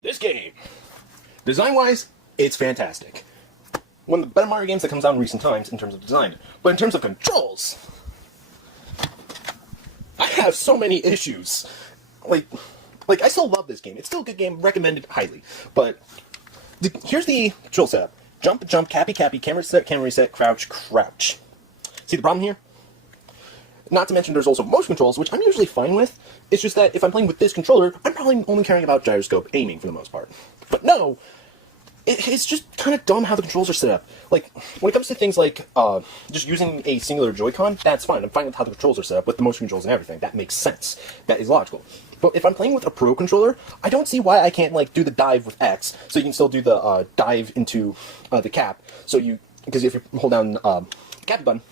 This game, design-wise, it's fantastic. One of the better Mario games that comes out in recent times in terms of design. But in terms of controls, I have so many issues. Like I still love this game. It's still a good game, recommended highly. But here's the control setup. Jump, jump, cappy, cappy, camera reset, crouch, crouch. See the problem here? Not to mention there's also motion controls, which I'm usually fine with. It's just that if I'm playing with this controller, I'm probably only caring about gyroscope aiming for the most part. But no, it's just kind of dumb how the controls are set up. Like, when it comes to things like just using a singular Joy-Con, that's fine. I'm fine with how the controls are set up, with the motion controls and everything. That makes sense. That is logical. But if I'm playing with a Pro controller, I don't see why I can't, like, do the dive with X, so you can still do the dive into the cap. Because if you hold down the cap button,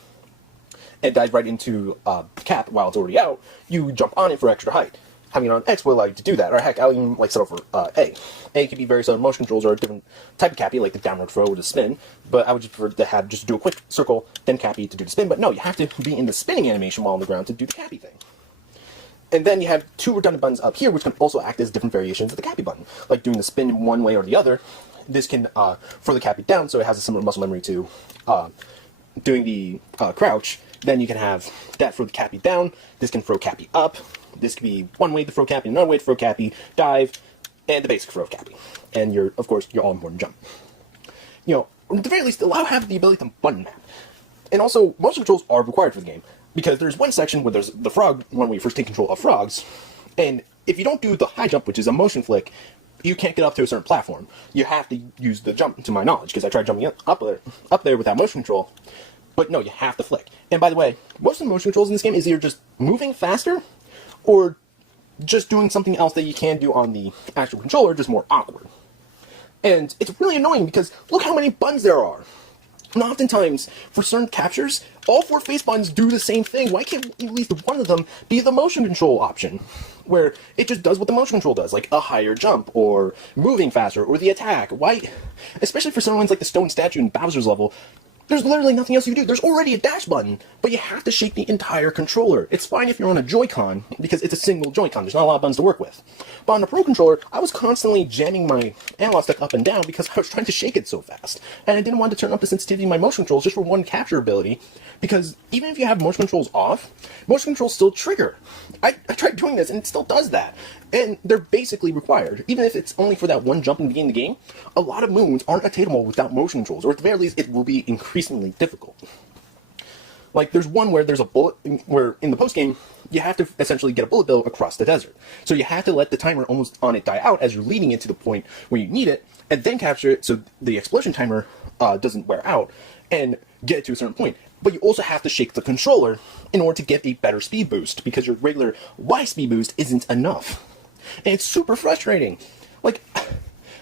and dive right into cap while it's already out, you jump on it for extra height. Having it on X will allow you to do that. Or heck, I'll even set up for A. A can be various other motion controls or a different type of cappy, like the downward throw or the spin. But I would just prefer to have just do a quick circle, then cappy to do the spin. But no, you have to be in the spinning animation while on the ground to do the cappy thing. And then you have two redundant buttons up here, which can also act as different variations of the cappy button, like doing the spin one way or the other. This can throw the cappy down, so it has a similar muscle memory to doing the crouch. Then you can have that throw the cappy down. This can throw cappy up. This can be one way to throw cappy, another way to throw cappy, dive, and the basic throw cappy. And of course, your all-important jump. You know, at the very least, have the ability to button map. And also, motion controls are required for the game, because there's one section where there's the frog, when we first take control of frogs, and if you don't do the high jump, which is a motion flick, you can't get up to a certain platform. You have to use the jump, to my knowledge, because I tried jumping up there without motion control. But no, you have to flick. And by the way, most of the motion controls in this game is either just moving faster, or just doing something else that you can do on the actual controller, just more awkward. And it's really annoying because look how many buttons there are. And oftentimes, for certain captures, all four face buttons do the same thing. Why can't at least one of them be the motion control option? Where it just does what the motion control does, like a higher jump, or moving faster, or the attack. Why? Especially for certain ones like the stone statue in Bowser's level, there's literally nothing else you can do. There's already a dash button, but you have to shake the entire controller. It's fine if you're on a Joy-Con, because it's a single Joy-Con. There's not a lot of buttons to work with. But on a Pro controller, I was constantly jamming my analog stick up and down because I was trying to shake it so fast. And I didn't want to turn up the sensitivity of my motion controls just for one capture ability, because even if you have motion controls off, motion controls still trigger. I tried doing this, and it still does that. And they're basically required. Even if it's only for that one jump in the beginning of the game, a lot of moves aren't attainable without motion controls, or at the very least, it will be increasingly difficult. Like, there's one where there's a bullet, where in the post-game, you have to essentially get a bullet bill across the desert. So you have to let the timer almost on it die out as you're leading it to the point where you need it, and then capture it so the explosion timer doesn't wear out, and get it to a certain point. But you also have to shake the controller in order to get a better speed boost, because your regular Y speed boost isn't enough. And it's super frustrating. Like,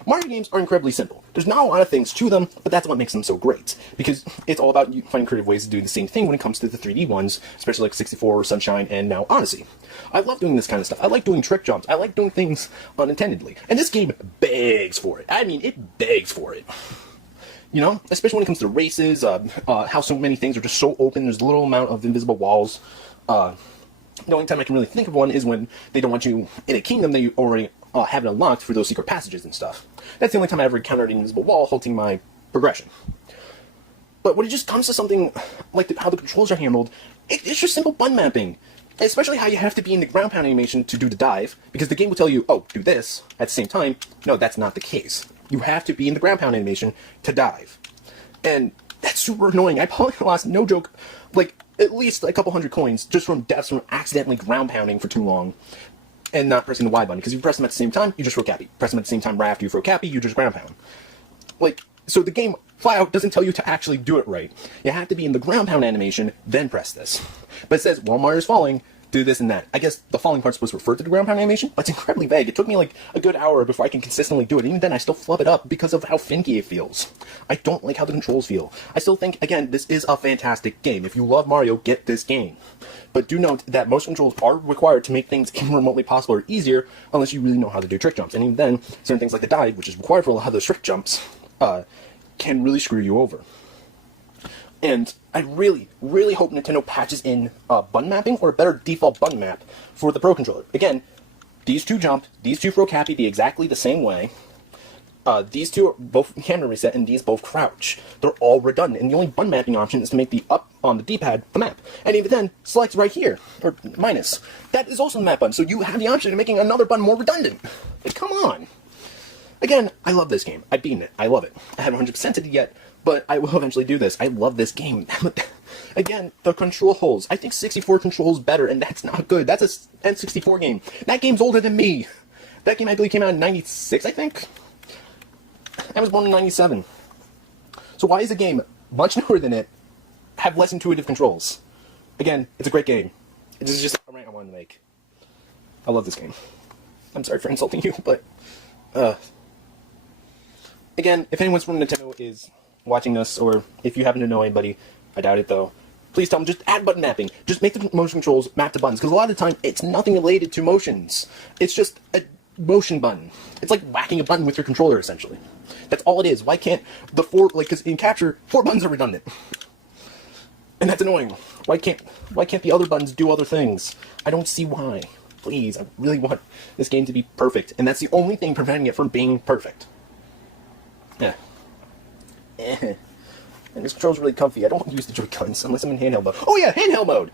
Mario games are incredibly simple. There's not a lot of things to them, but that's what makes them so great. Because it's all about you finding creative ways to do the same thing when it comes to the 3D ones, especially like 64, Sunshine, and now Odyssey. I love doing this kind of stuff. I like doing trick jumps. I like doing things unattendedly. And this game begs for it. I mean, it begs for it. You know, especially when it comes to races, how so many things are just so open, there's a little amount of invisible walls. The only time I can really think of one is when they don't want you in a kingdom that you already have it unlocked for those secret passages and stuff. That's the only time I ever encountered an invisible wall halting my progression. But when it just comes to something like how the controls are handled, it's just simple button mapping. Especially how you have to be in the ground pound animation to do the dive, because the game will tell you, oh, do this at the same time. No, that's not the case. You have to be in the ground pound animation to dive. And that's super annoying. I probably lost, no joke, like, at least a couple hundred coins just from deaths from accidentally ground pounding for too long and not pressing the Y button. Because if you press them at the same time, you just throw cappy. Press them at the same time right after you throw cappy, you just ground pound. Like, so the game flat out doesn't tell you to actually do it right. You have to be in the ground pound animation, then press this. But it says, while Mario's falling, do this and that. I guess the falling part's supposed to refer to the ground pound animation, but it's incredibly vague. It took me like a good hour before I can consistently do it. Even then, I still flub it up because of how finicky it feels. I don't like how the controls feel. I still think, again, this is a fantastic game. If you love Mario, get this game. But do note that motion controls are required to make things even remotely possible or easier, unless you really know how to do trick jumps. And even then, certain things like the dive, which is required for a lot of those trick jumps, can really screw you over. And I really, really hope Nintendo patches in button mapping or a better default button map for the Pro Controller. Again, These two jump, these two throw Cappy exactly the same way. These two are both camera reset, and these both crouch. They're all redundant, and the only button mapping option is to make the up on the D-pad the map. And even then, select right here, or minus. That is also the map button, so you have the option of making another button more redundant. Like, come on. Again, I love this game. I've beaten it. I love it. I haven't 100%ed it yet, but I will eventually do this. I love this game. Again, the control holes. I think 64 controls better, and that's not good. That's a N64 game. That game's older than me. That game, I believe, came out in 96, I think? I was born in 97. So why is a game much newer than it have less intuitive controls? Again, it's a great game. This is just a rant I wanted to make. I love this game. I'm sorry for insulting you, but... Again, if anyone from Nintendo is watching this, or if you happen to know anybody, I doubt it though, please tell them, just add button mapping. Just make the motion controls map to buttons, because a lot of the time, it's nothing related to motions. It's just a motion button. It's like whacking a button with your controller, essentially. That's all it is. Why can't the four, like, because in Capture, 4 buttons are redundant. And that's annoying. Why can't the other buttons do other things? I don't see why. Please, I really want this game to be perfect, and that's the only thing preventing it from being perfect. Yeah. And this control's really comfy. I don't use the Joy-Cons unless I'm in handheld mode. Oh yeah, handheld mode!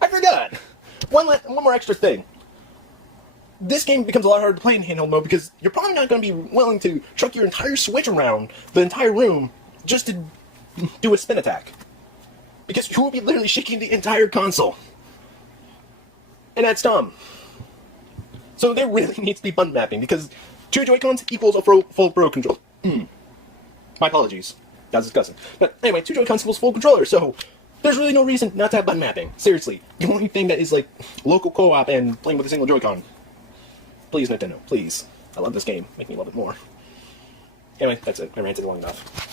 I forgot! One more extra thing. This game becomes a lot harder to play in handheld mode because you're probably not going to be willing to chuck your entire Switch around the entire room just to do a spin attack. Because you will be literally shaking the entire console. And that's dumb. So there really needs to be button mapping, because 2 Joy-Cons equals a full Pro controller. My apologies. That was disgusting. But anyway, 2 Joy-Cons equals full controller, so there's really no reason not to have button mapping. Seriously. The only thing that is like local co-op and playing with a single Joy-Con. Please, Nintendo. Please. I love this game. Make me love it more. Anyway, that's it. I ranted long enough.